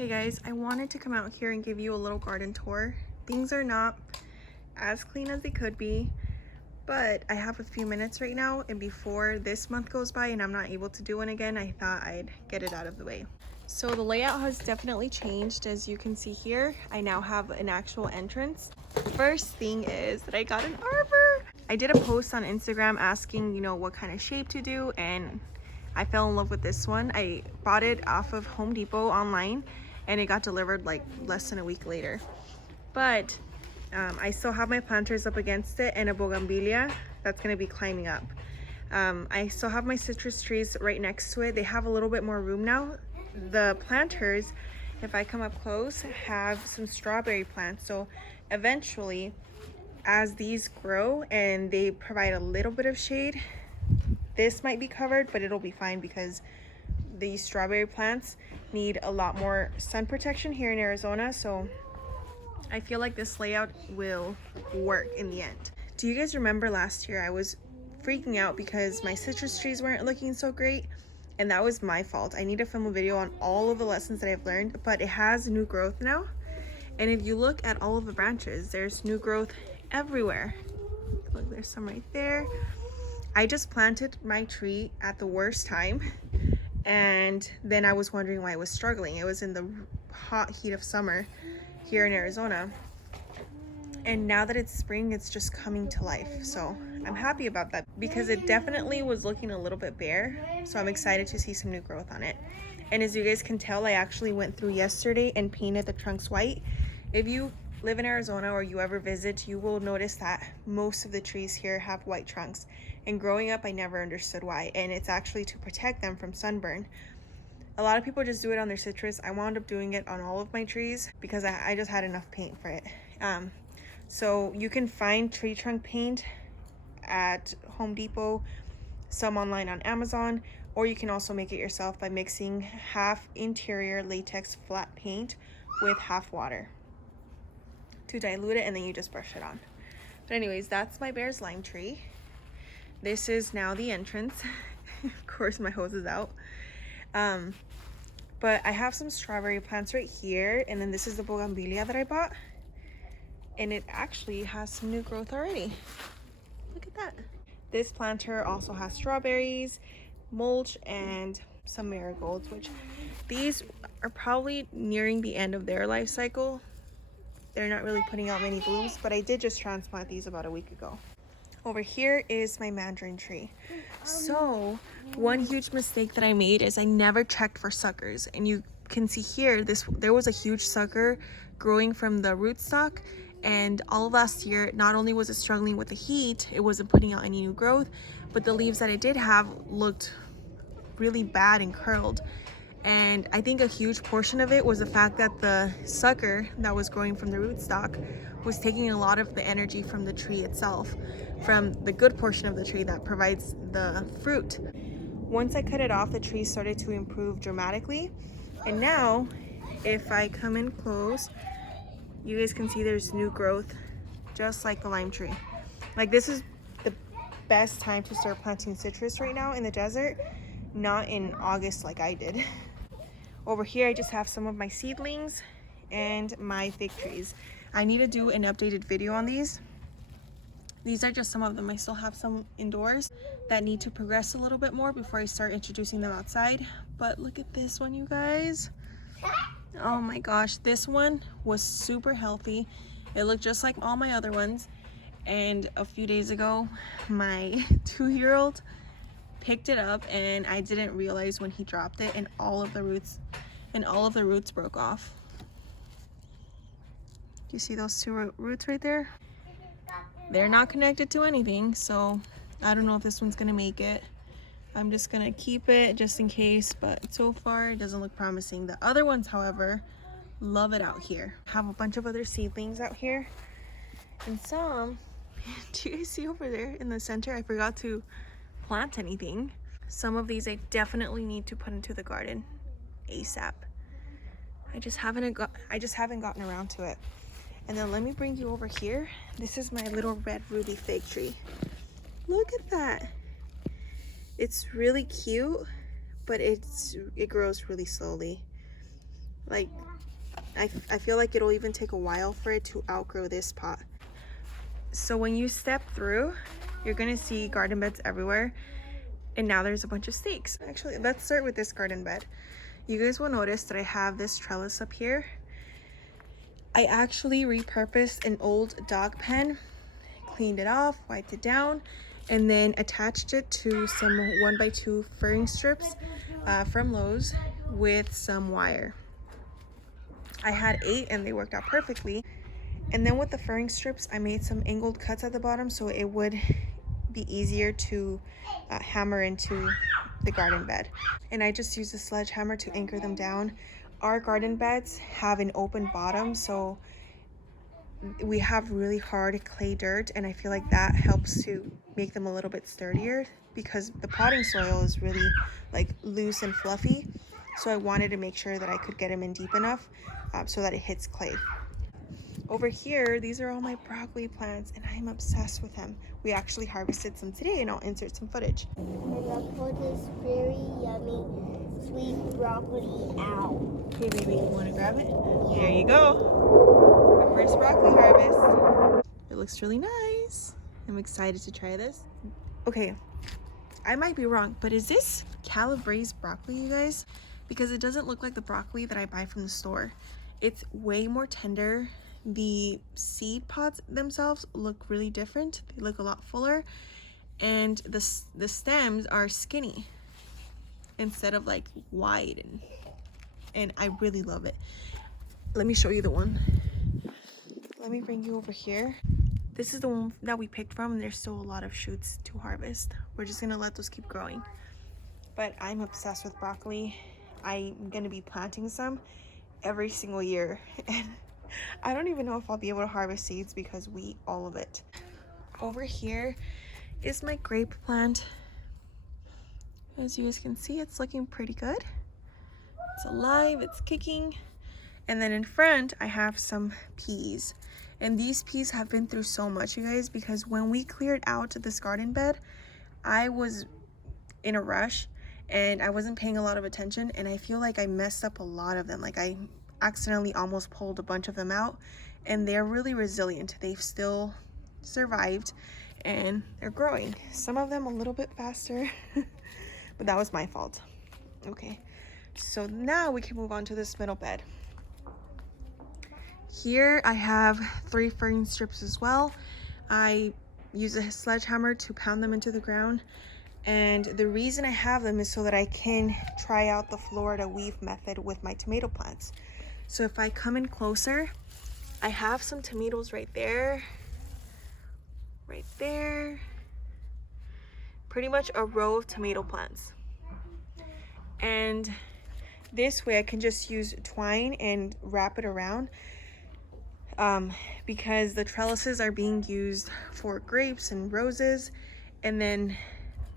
Hey guys, I wanted to come out here and give you a little garden tour. Things are not as clean as they could be, but I have a few minutes right now, and before this month goes by and I'm not able to do one again, I thought I'd get it out of the way. So the layout has definitely changed. As you can see here, I now have an actual entrance. First thing is that I got an arbor. I did a post on Instagram asking, what kind of shape to do, and I fell in love with this one. I bought it off of Home Depot online, and it got delivered like less than a week later. But I still have my planters up against it and a bougainvillea that's going to be climbing up. I still have my citrus trees right next to it. They have a little bit more room now. The planters, if I come up close, have some strawberry plants. So eventually, as these grow and they provide a little bit of shade, this might be covered, but it'll be fine because these strawberry plants need a lot more sun protection here in Arizona. So I feel like this layout will work in the end. Do you guys remember last year I was freaking out because my citrus trees weren't looking so great? And that was my fault. I need to film a video on all of the lessons that I've learned, but it has new growth now. And if you look at all of the branches, there's new growth everywhere. Look, there's some right there. I just planted my tree at the worst time, and then I was wondering why I was struggling. It was in the hot heat of summer here in Arizona, and now that it's spring, it's just coming to life. So I'm happy about that because it definitely was looking a little bit bare. So I'm excited to see some new growth on it. And as you guys can tell, I actually went through yesterday and painted the trunks white. If you live in Arizona or you ever visit, you will notice that most of the trees here have white trunks. And growing up, I never understood why. And it's actually to protect them from sunburn. A lot of people just do it on their citrus. I wound up doing it on all of my trees because I just had enough paint for it. So you can find tree trunk paint at Home Depot, some online on Amazon, or you can also make it yourself by mixing half interior latex flat paint with half water to dilute it, and then you just brush it on. But anyways, that's my bear's lime tree. This is now the entrance. Of course, my hose is out. But I have some strawberry plants right here, and then this is the bougainvillea that I bought. And it actually has some new growth already. Look at that. This planter also has strawberries, mulch, and some marigolds, which these are probably nearing the end of their life cycle. They're not really putting out many blooms, but I did just transplant these about a week ago. Over here is my mandarin tree. So one huge mistake that I made is I never checked for suckers, and you can see here there was a huge sucker growing from the rootstock, and all of last year not only was it struggling with the heat, it wasn't putting out any new growth, but the leaves that it did have looked really bad and curled. And I think a huge portion of it was the fact that the sucker that was growing from the rootstock was taking a lot of the energy from the tree itself, from the good portion of the tree that provides the fruit. Once I cut it off, the tree started to improve dramatically. And now, if I come in close, you guys can see there's new growth, just like the lime tree. Like, this is the best time to start planting citrus right now in the desert, not in August like I did. Over here, I just have some of my seedlings and my fig trees. I need to do an updated video on these. These are just some of them. I still have some indoors that need to progress a little bit more before I start introducing them outside. But look at this one, you guys. Oh my gosh, this one was super healthy. It looked just like all my other ones. And a few days ago, my 2-year-old picked it up, and I didn't realize when he dropped it, and all of the roots broke off. You see those two roots right there? They're not connected to anything, so I don't know if this one's gonna make it. I'm just gonna keep it just in case, but so far it doesn't look promising. The other ones, however, love it out here. I have a bunch of other seedlings out here, and some, do you guys see over there in the center? I forgot to plant anything. Some of these I definitely need to put into the garden ASAP. I just haven't gotten around to it. And then let me bring you over here. This is my little red ruby fig tree. Look at that. It's really cute, but it grows really slowly. Like, I feel like it'll even take a while for it to outgrow this pot. So when you step through, you're gonna see garden beds everywhere. And now there's a bunch of stakes. Actually, let's start with this garden bed. You guys will notice that I have this trellis up here. I actually repurposed an old dog pen, cleaned it off, wiped it down, and then attached it to some 1x2 furring strips from Lowe's with some wire. I had 8 and they worked out perfectly. And then with the furring strips, I made some angled cuts at the bottom so it would be easier to hammer into the garden bed. And I just used a sledgehammer to anchor them down. Our garden beds have an open bottom, so we have really hard clay dirt, and I feel like that helps to make them a little bit sturdier because the potting soil is really like loose and fluffy. So I wanted to make sure that I could get them in deep enough so that it hits clay. Over here, these are all my broccoli plants, and I'm obsessed with them. We actually harvested some today, and I'll insert some footage. And I'll put this very yummy sweet broccoli out. Okay, baby, you want to grab it? Yeah. There you go. Our first broccoli harvest. It looks really nice. I'm excited to try this. Okay, I might be wrong, but is this Calabrese broccoli, you guys? Because it doesn't look like the broccoli that I buy from the store. It's way more tender. The seed pods themselves look really different. They look a lot fuller, and the stems are skinny instead of like wide, and I really love it. Let me show you the one. Let me bring you over here. This is the one that we picked from, and there's still a lot of shoots to harvest. We're just gonna let those keep growing. But I'm obsessed with broccoli. I'm gonna be planting some every single year, and I don't even know if I'll be able to harvest seeds because we eat all of it. Over here is my grape plant. As you guys can see, it's looking pretty good. It's alive, it's kicking. And then in front, I have some peas. And these peas have been through so much, you guys, because when we cleared out this garden bed, I was in a rush and I wasn't paying a lot of attention, and I feel like I messed up a lot of them. Like I accidentally almost pulled a bunch of them out, and they're really resilient. They've still survived and they're growing. Some of them a little bit faster, but that was my fault. Okay, so now we can move on to this middle bed. Here I have 3 furring strips as well. I use a sledgehammer to pound them into the ground, and the reason I have them is so that I can try out the Florida weave method with my tomato plants. So if I come in closer, I have some tomatoes right there, pretty much a row of tomato plants. And this way I can just use twine and wrap it around because the trellises are being used for grapes and roses, and then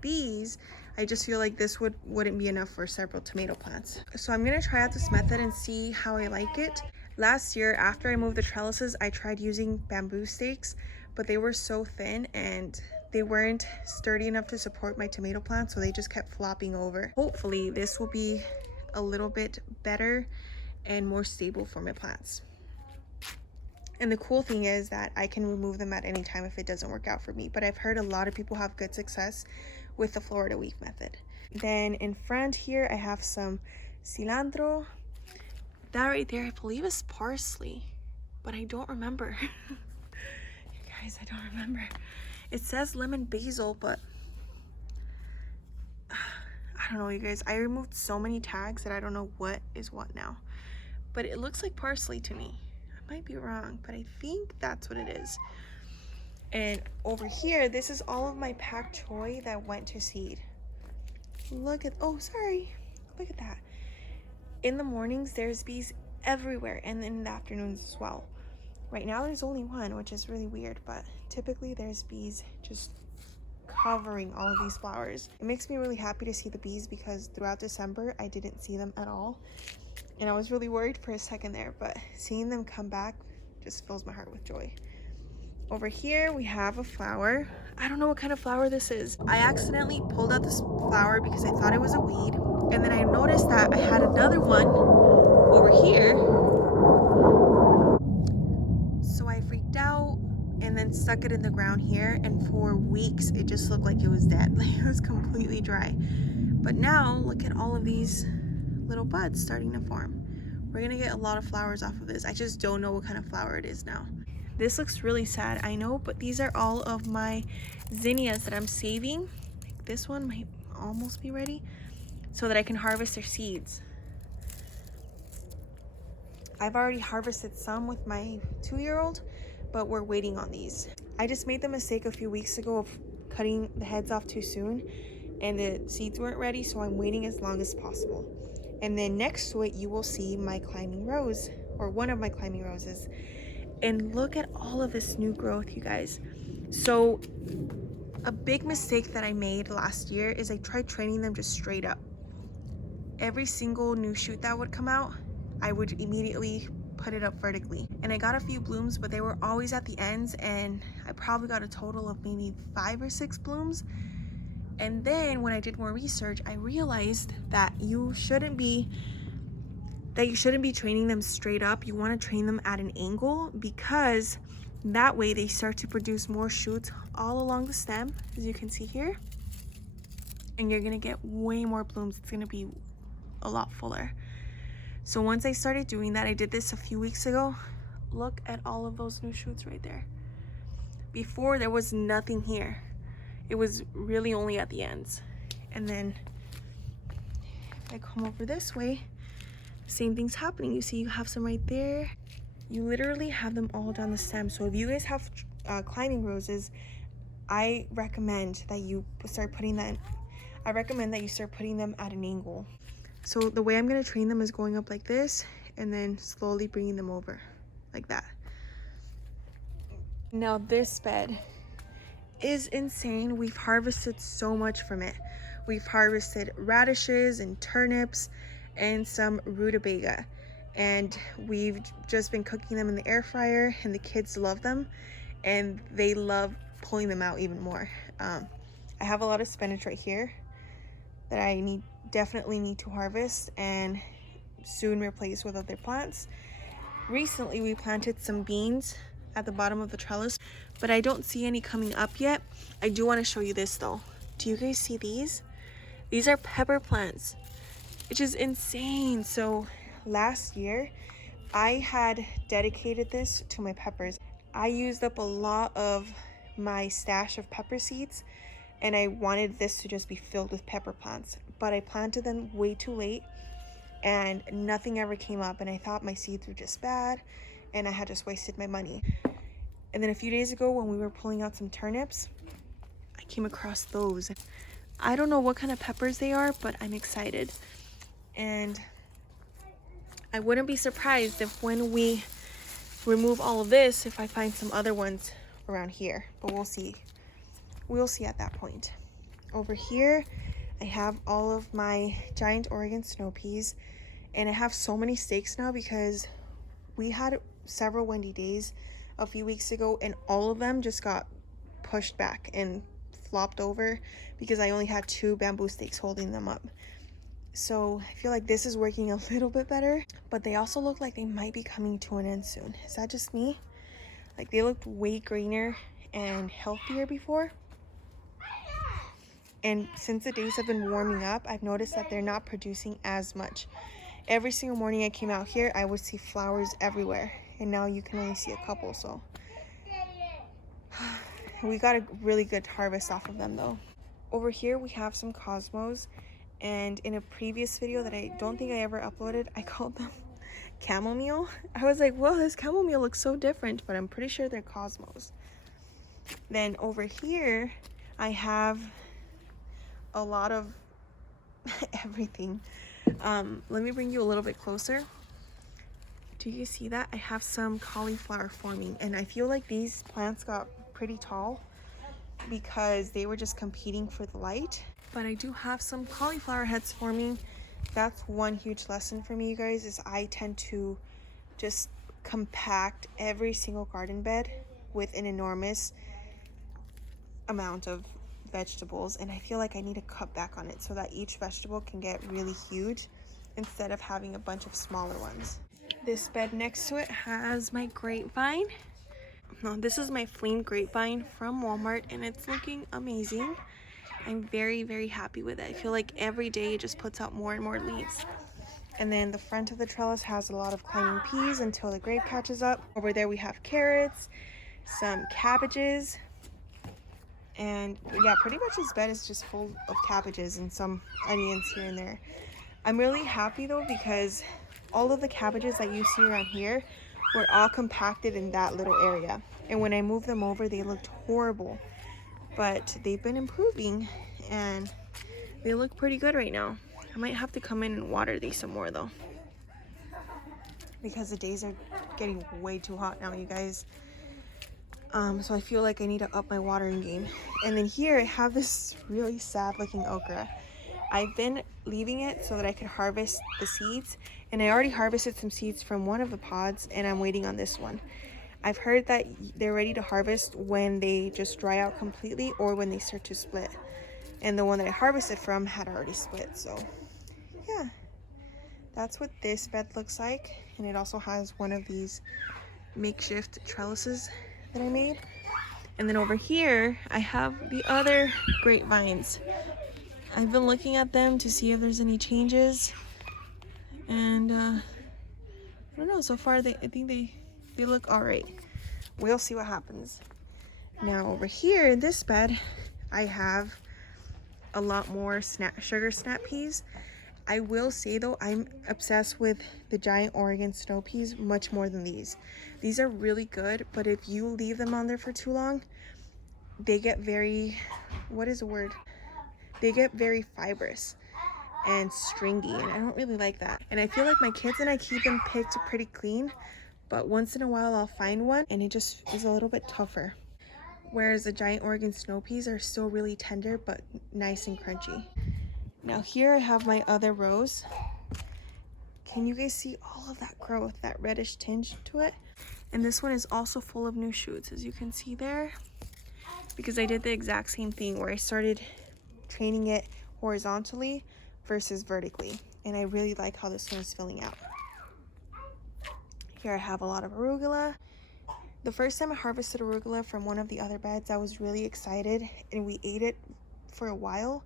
these, I just feel like this wouldn't be enough for several tomato plants. So I'm gonna try out this method and see how I like it. Last year, after I moved the trellises, I tried using bamboo stakes, but they were so thin and they weren't sturdy enough to support my tomato plants, so they just kept flopping over. Hopefully this will be a little bit better and more stable for my plants. And the cool thing is that I can remove them at any time if it doesn't work out for me, but I've heard a lot of people have good success with the Florida weave method. Then in front here, I have some cilantro. That right there, I believe is parsley, but I don't remember. You guys, I don't remember. It says lemon basil, but I don't know, you guys. I removed so many tags that I don't know what is what now, but it looks like parsley to me. I might be wrong, but I think that's what it is. And over here, this is all of my pak choi that went to seed. Look at, oh, sorry. Look at that. In the mornings, there's bees everywhere, and in the afternoons as well. Right now, there's only one, which is really weird, but typically there's bees just covering all of these flowers. It makes me really happy to see the bees because throughout December, I didn't see them at all. And I was really worried for a second there, but seeing them come back just fills my heart with joy. Over here we have a flower. I don't know what kind of flower this is. I accidentally pulled out this flower because I thought it was a weed, and then I noticed that I had another one over here. So I freaked out and then stuck it in the ground here, and for weeks it just looked like it was dead. Like it was completely dry. But now look at all of these little buds starting to form. We're gonna get a lot of flowers off of this. I just don't know what kind of flower it is now. This looks really sad, I know, but these are all of my zinnias that I'm saving. Like this one might almost be ready so that I can harvest their seeds. I've already harvested some with my 2-year-old, but we're waiting on these. I just made the mistake a few weeks ago of cutting the heads off too soon, and the seeds weren't ready, so I'm waiting as long as possible. And then next to it, you will see my climbing rose, or one of my climbing roses. And look at all of this new growth, you guys. So a big mistake that I made last year is I tried training them just straight up. Every single new shoot that would come out, I would immediately put it up vertically. And I got a few blooms, but they were always at the ends, and I probably got a total of maybe 5 or 6 blooms. And then when I did more research, I realized that you shouldn't be training them straight up. You want to train them at an angle, because that way they start to produce more shoots all along the stem, as you can see here. And you're gonna get way more blooms. It's gonna be a lot fuller. So once I started doing that, I did this a few weeks ago. Look at all of those new shoots right there. Before, there was nothing here. It was really only at the ends. And then if I come over this way, same thing's happening. You see you have some right there. You literally have them all down the stem. So if you guys have climbing roses, I recommend that you start putting them at an angle. So the way I'm gonna train them is going up like this and then slowly bringing them over like that. Now this bed is insane. We've harvested so much from it. We've harvested radishes and turnips and some rutabaga, and we've just been cooking them in the air fryer, and the kids love them and they love pulling them out even more. I have a lot of spinach right here that I definitely need to harvest and soon replace with other plants. Recently we planted some beans at the bottom of the trellis, but I don't see any coming up yet. I do want to show you this though. Do you guys see these? These are pepper plants, which is insane. So last year I had dedicated this to my peppers. I used up a lot of my stash of pepper seeds, and I wanted this to just be filled with pepper plants, but I planted them way too late and nothing ever came up, and I thought my seeds were just bad and I had just wasted my money. And then a few days ago when we were pulling out some turnips, I came across those. I don't know what kind of peppers they are, but I'm excited. And I wouldn't be surprised if when we remove all of this, if I find some other ones around here, but we'll see. We'll see at that point. Over here, I have all of my giant Oregon snow peas, and I have so many stakes now because we had several windy days a few weeks ago, and all of them just got pushed back and flopped over because I only had 2 bamboo stakes holding them up. So I feel like this is working a little bit better, but they also look like they might be coming to an end soon. Is that just me? Like they looked way greener and healthier before. And since the days have been warming up, I've noticed that they're not producing as much. Every single morning I came out here, I would see flowers everywhere. And now you can only see a couple, so. We got a really good harvest off of them though. Over here we have some cosmos. And in a previous video that I don't think I ever uploaded, I called them chamomile. I was like, well, this chamomile looks so different, but I'm pretty sure they're cosmos. Then over here, I have a lot of everything. Let me bring you a little bit closer. Do you see that? I have some cauliflower forming, and I feel like these plants got pretty tall because they were just competing for the light. But I do have some cauliflower heads forming. That's one huge lesson for me, you guys, is I tend to just compact every single garden bed with an enormous amount of vegetables, and I feel like I need to cut back on it so that each vegetable can get really huge instead of having a bunch of smaller ones. This bed next to it has my grapevine. No, this is my flame grapevine from Walmart, and it's looking amazing. I'm very, very happy with it. I feel like every day it just puts out more and more leaves. And then the front of the trellis has a lot of climbing peas until the grape catches up. Over there we have carrots, some cabbages, and yeah, pretty much this bed is just full of cabbages and some onions here and there. I'm really happy though because all of the cabbages that you see around here were all compacted in that little area. And when I moved them over, they looked horrible. But they've been improving and they look pretty good right now. I might have to come in and water these some more though, because the days are getting way too hot now, you guys. So I feel like I need to up my watering game. And then here I have this really sad looking okra. I've been leaving it so that I could harvest the seeds, and I already harvested some seeds from one of the pods, and I'm waiting on this one. I've heard that they're ready to harvest when they just dry out completely or when they start to split. And the one that I harvested from had already split, so yeah. That's what this bed looks like, and it also has one of these makeshift trellises that I made. And then over here I have the other grapevines. I've been looking at them to see if there's any changes, and I don't know, so far I think they look all right. We'll see what happens. Now over here in this bed I have a lot more sugar snap peas. I will say though, I'm obsessed with the giant Oregon snow peas much more than these. These are really good, but if you leave them on there for too long, they get very, what is the word? They get very fibrous and stringy, and I don't really like that. And I feel like my kids and I keep them picked pretty clean, but once in a while I'll find one and it just is a little bit tougher. Whereas the giant Oregon snow peas are still really tender but nice and crunchy. Now here I have my other rows. Can you guys see all of that growth, that reddish tinge to it? And this one is also full of new shoots, as you can see there, because I did the exact same thing where I started training it horizontally versus vertically. And I really like how this one is filling out. Here I have a lot of arugula. The first time I harvested arugula from one of the other beds, I was really excited and we ate it for a while.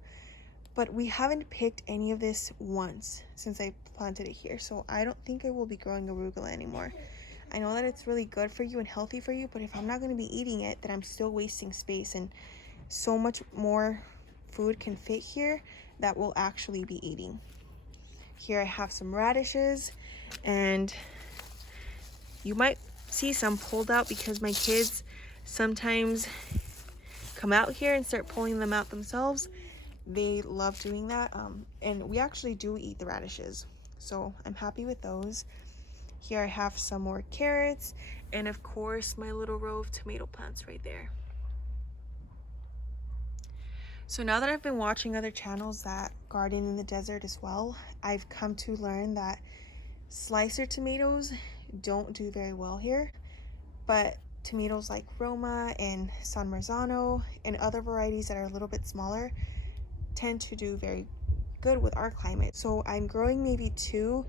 But we haven't picked any of this once since I planted it here. So I don't think I will be growing arugula anymore. I know that it's really good for you and healthy for you, but if I'm not going to be eating it, then I'm still wasting space, and so much more food can fit here that we'll actually be eating. Here I have some radishes, and you might see some pulled out because my kids sometimes come out here and start pulling them out themselves. They love doing that, and we actually do eat the radishes, so I'm happy with those. Here I have some more carrots, and of course my little row of tomato plants right there. So now that I've been watching other channels that garden in the desert as well, I've come to learn that slicer tomatoes don't do very well here, but tomatoes like Roma and San Marzano and other varieties that are a little bit smaller tend to do very good with our climate. So I'm growing maybe 2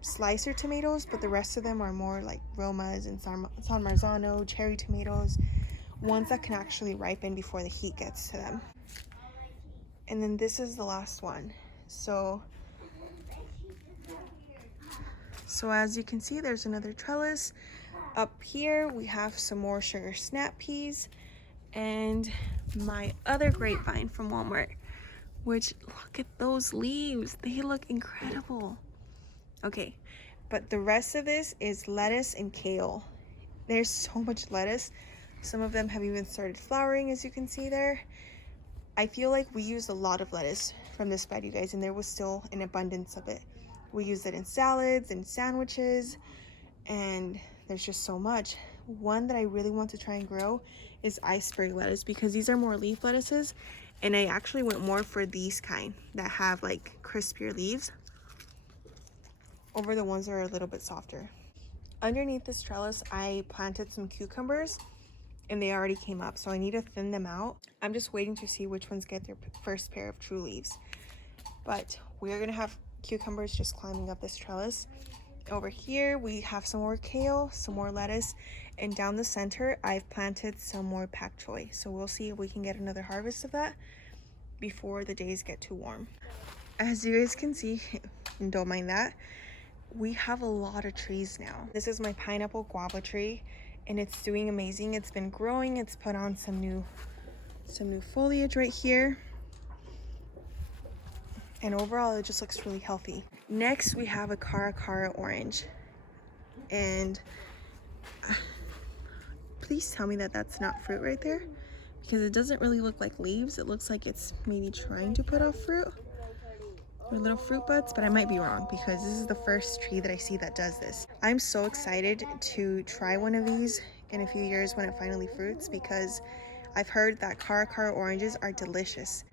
slicer tomatoes, but the rest of them are more like Romas and San Marzano, cherry tomatoes, ones that can actually ripen before the heat gets to them. And then this is the last one. So as you can see, there's another trellis. Up here we have some more sugar snap peas and my other grapevine from Walmart, which, look at those leaves, they look incredible. Okay, but the rest of this is lettuce and kale. There's so much lettuce. Some of them have even started flowering, as you can see there. I feel like we used a lot of lettuce from this bed, you guys, and there was still an abundance of it. We used it in salads and sandwiches, and there's just so much. One that I really want to try and grow is iceberg lettuce, because these are more leaf lettuces, and I actually went more for these kind that have like crispier leaves over the ones that are a little bit softer. Underneath this trellis I planted some cucumbers, and they already came up, so I need to thin them out. I'm just waiting to see which ones get their first pair of true leaves. But we are gonna have cucumbers just climbing up this trellis. Over here we have some more kale, some more lettuce, and down the center I've planted some more pak choi. So we'll see if we can get another harvest of that before the days get too warm. As you guys can see, and don't mind that, we have a lot of trees now. This is my pineapple guava tree and it's doing amazing. It's been growing, it's put on some new foliage right here. And overall it just looks really healthy. Next we have a cara orange, and please tell me that that's not fruit right there, because it doesn't really look like leaves. It looks like it's maybe trying to put off fruit or little fruit buds, but I might be wrong because this is the first tree that I see that does this. I'm so excited to try one of these in a few years when it finally fruits, because I've heard that cara oranges are delicious.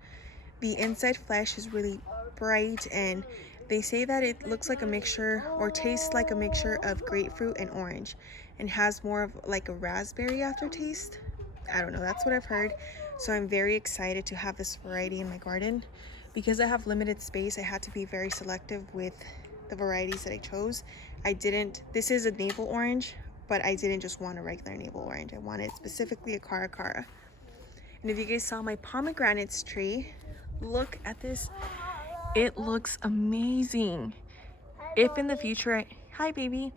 The inside flesh is really bright, and they say that it looks like a mixture or tastes like a mixture of grapefruit and orange and has more of like a raspberry aftertaste. I don't know, that's what I've heard. So I'm very excited to have this variety in my garden. Because I have limited space, I had to be very selective with the varieties that I chose. This is a navel orange, but I didn't just want a regular navel orange. I wanted specifically a cara. And if you guys saw my pomegranates tree, look at this. It looks amazing. If in the future, hi baby.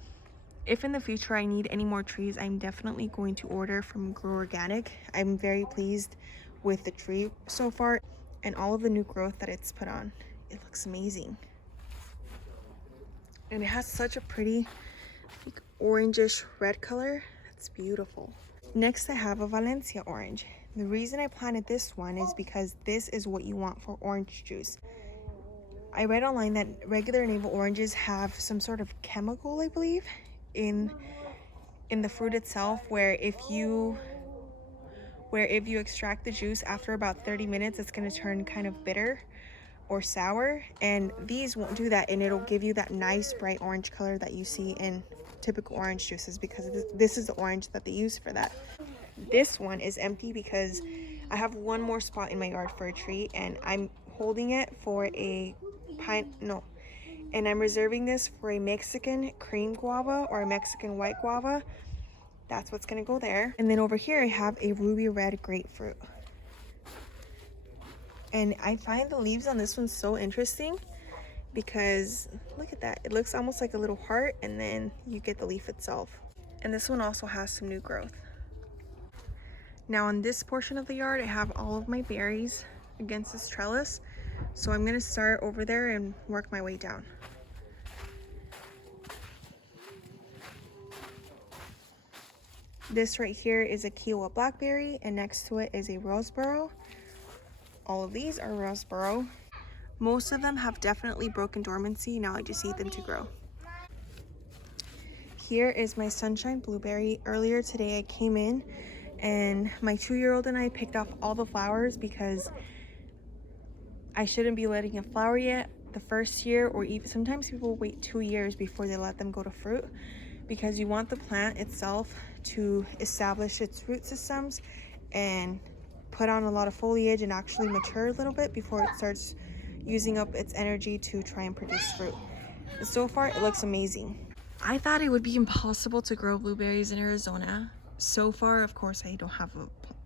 If in the future I need any more trees, I'm definitely going to order from Grow Organic. I'm very pleased with the tree so far and all of the new growth that it's put on. It looks amazing. And it has such a pretty like orangish red color. It's beautiful. Next I have a Valencia orange. The reason I planted this one is because this is what you want for orange juice. I read online that regular navel oranges have some sort of chemical, I believe, in the fruit itself, where if you extract the juice after about 30 minutes, it's going to turn kind of bitter or sour, and these won't do that, and it'll give you that nice bright orange color that you see in typical orange juices, because this is the orange that they use for that. This one is empty because I have one more spot in my yard for a tree, and I'm holding it for and I'm reserving this for a Mexican cream guava or a Mexican white guava. That's what's gonna go there. And then over here I have a ruby red grapefruit. And I find the leaves on this one so interesting because look at that. It looks almost like a little heart, and then you get the leaf itself. And this one also has some new growth. Now on this portion of the yard, I have all of my berries against this trellis. So I'm gonna start over there and work my way down. This right here is a Kiowa blackberry, and next to it is a roseboro. All of these are roseboro. Most of them have definitely broken dormancy. Now I just need them to grow. Here is my sunshine blueberry. Earlier today I came in and my 2-year-old and I picked off all the flowers because I shouldn't be letting it flower yet the first year, or even sometimes people wait 2 years before they let them go to fruit, because you want the plant itself to establish its root systems and put on a lot of foliage and actually mature a little bit before it starts using up its energy to try and produce fruit. So far it looks amazing. I thought it would be impossible to grow blueberries in Arizona. So far, of course, I don't have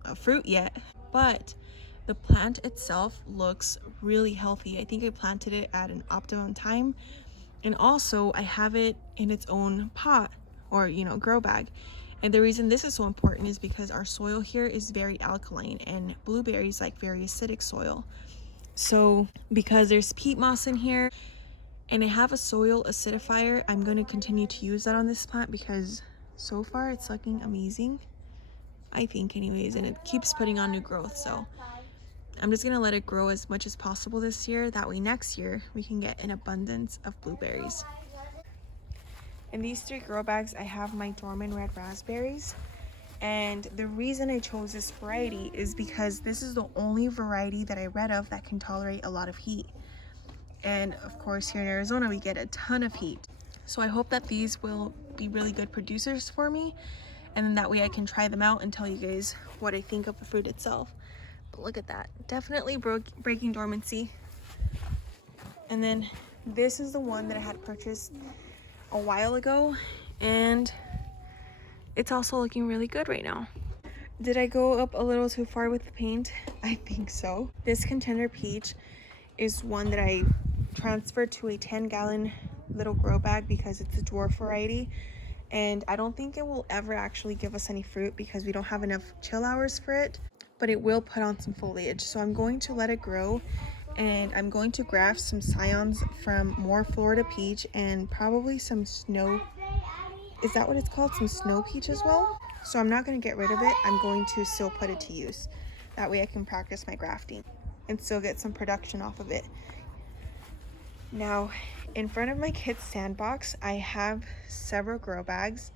a fruit yet, but the plant itself looks really healthy. I think I planted it at an optimum time, and also I have it in its own pot or grow bag. And the reason this is so important is because our soil here is very alkaline and blueberries like very acidic soil. So because there's peat moss in here and I have a soil acidifier, I'm going to continue to use that on this plant because so far it's looking amazing, I think anyways, and it keeps putting on new growth. So I'm just going to let it grow as much as possible this year. That way next year we can get an abundance of blueberries. In these 3 grow bags, I have my dormant red raspberries. And the reason I chose this variety is because this is the only variety that I read of that can tolerate a lot of heat. And of course, here in Arizona, we get a ton of heat. So I hope that these will be really good producers for me. And then that way I can try them out and tell you guys what I think of the fruit itself. But look at that. Definitely breaking dormancy. And then this is the one that I had purchased a while ago, and it's also looking really good right now. Did I go up a little too far with the paint? I think so. This contender peach is one that I transferred to a 10-gallon little grow bag because it's a dwarf variety, and I don't think it will ever actually give us any fruit because we don't have enough chill hours for it, but it will put on some foliage. So I'm going to let it grow, and I'm going to graft some scions from more Florida peach and probably some snow, is that what it's called? Some snow peach as well. So I'm not going to get rid of it. I'm going to still put it to use. That way I can practice my grafting and still get some production off of it. Now, in front of my kids' sandbox, I have several grow bags.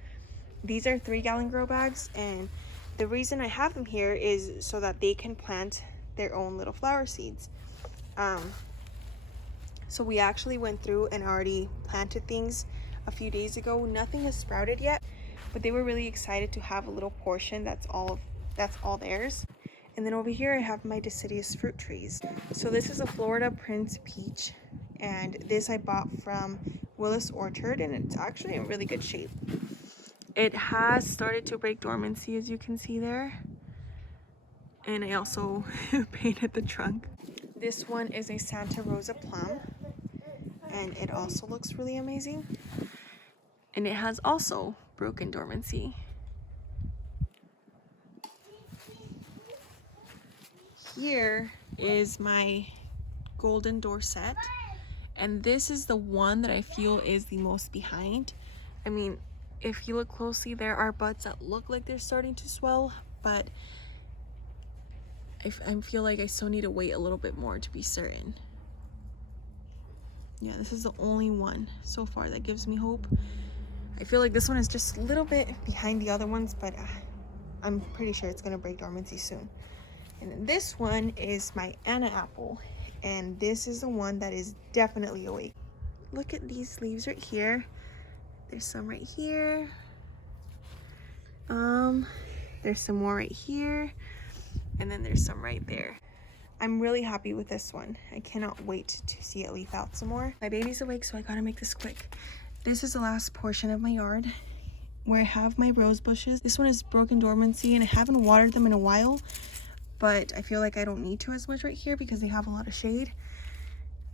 These are 3-gallon grow bags, and the reason I have them here is so that they can plant their own little flower seeds. So we actually went through and already planted things a few days ago. Nothing has sprouted yet, but they were really excited to have a little portion that's all theirs. And then over here I have my deciduous fruit trees. So this is a Florida Prince peach, and this I bought from Willis Orchard, and it's actually in really good shape. It has started to break dormancy, as you can see there. And I also painted the trunk. This one is a Santa Rosa plum, and it also looks really amazing. And it has also broken dormancy. Here is my golden Dorset, and this is the one that I feel is the most behind. I mean, if you look closely, there are buds that look like they're starting to swell, but I feel like I still need to wait a little bit more to be certain. Yeah, this is the only one so far that gives me hope. I feel like this one is just a little bit behind the other ones, but I'm pretty sure it's gonna break dormancy soon. And then this one is my Anna apple, and this is the one that is definitely awake. Look at these leaves right here. There's some right here. There's some more right here, and then there's some right there. I'm really happy with this one. I cannot wait to see it leaf out some more. My baby's awake, so I gotta make this quick. This is the last portion of my yard where I have my rose bushes. This one is broken dormancy, and I haven't watered them in a while, but I feel like I don't need to as much right here because they have a lot of shade.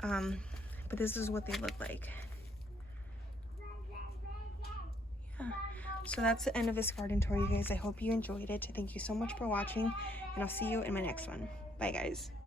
But this is what they look like. Yeah. So that's the end of this garden tour, you guys. I hope you enjoyed it. Thank you so much for watching, and I'll see you in my next one. Bye, guys.